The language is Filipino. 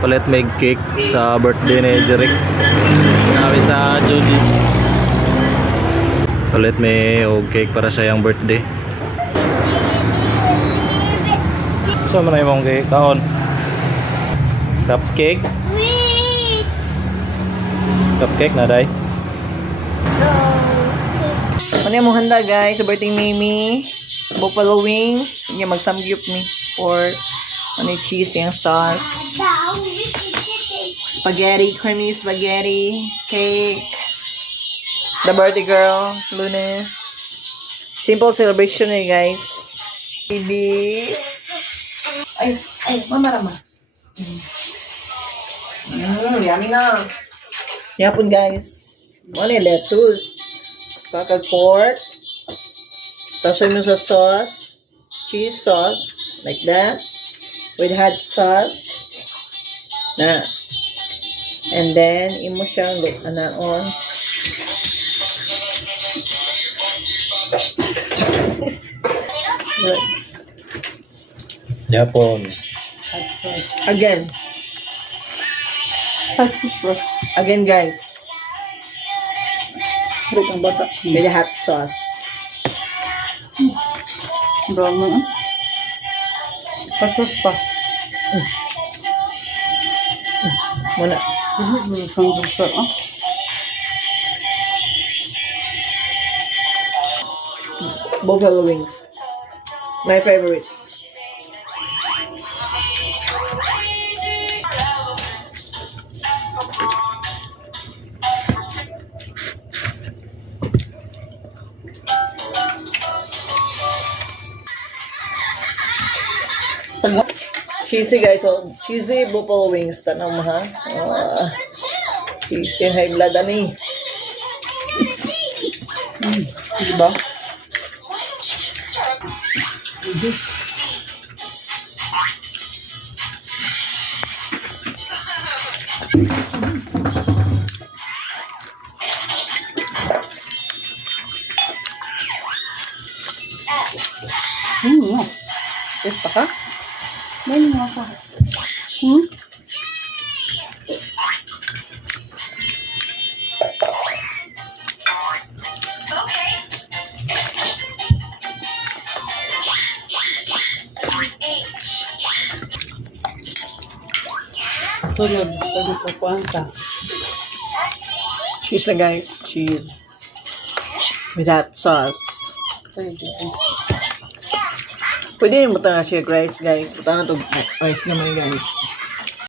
Palit may cake sa birthday ni Jeric. Kami sa Judy's. Palit may cake para sa yung birthday. So man yung cake kaon. Cupcake. Cupcake na day. Ano yung handa guys sa birthday Mimi? Buffalo wings. Yung magsamgyup me. Or ano yung cheese yung sauce. Spaghetti, creamy spaghetti, cake. The birthday girl, Luna. Simple celebration eh guys. Baby. Ay, mama rama. Yummy na. Yapon guys. Ano yung lettuce. Kakag pork. Sasoy mo sa sauce. Cheese sauce. Like that. With hot sauce. Na. And then, imo siyang anaon. Japon. Again. Again guys. Ang bata. With the hot sauce. Brown mo. Pasos pa. Muna. Isang gusto. Buffalo wings. My favorite. Cheesy guys, so cheesy buffalo wings tanong mo ha. Cheesy high blood ani. Diba? Ito ka? May mga ka. Sunod, sabi ko kuwanta. Cheese na guys, cheese. With that sauce. Pwede rin mo na siya rice guys. Punta na to rice naman guys.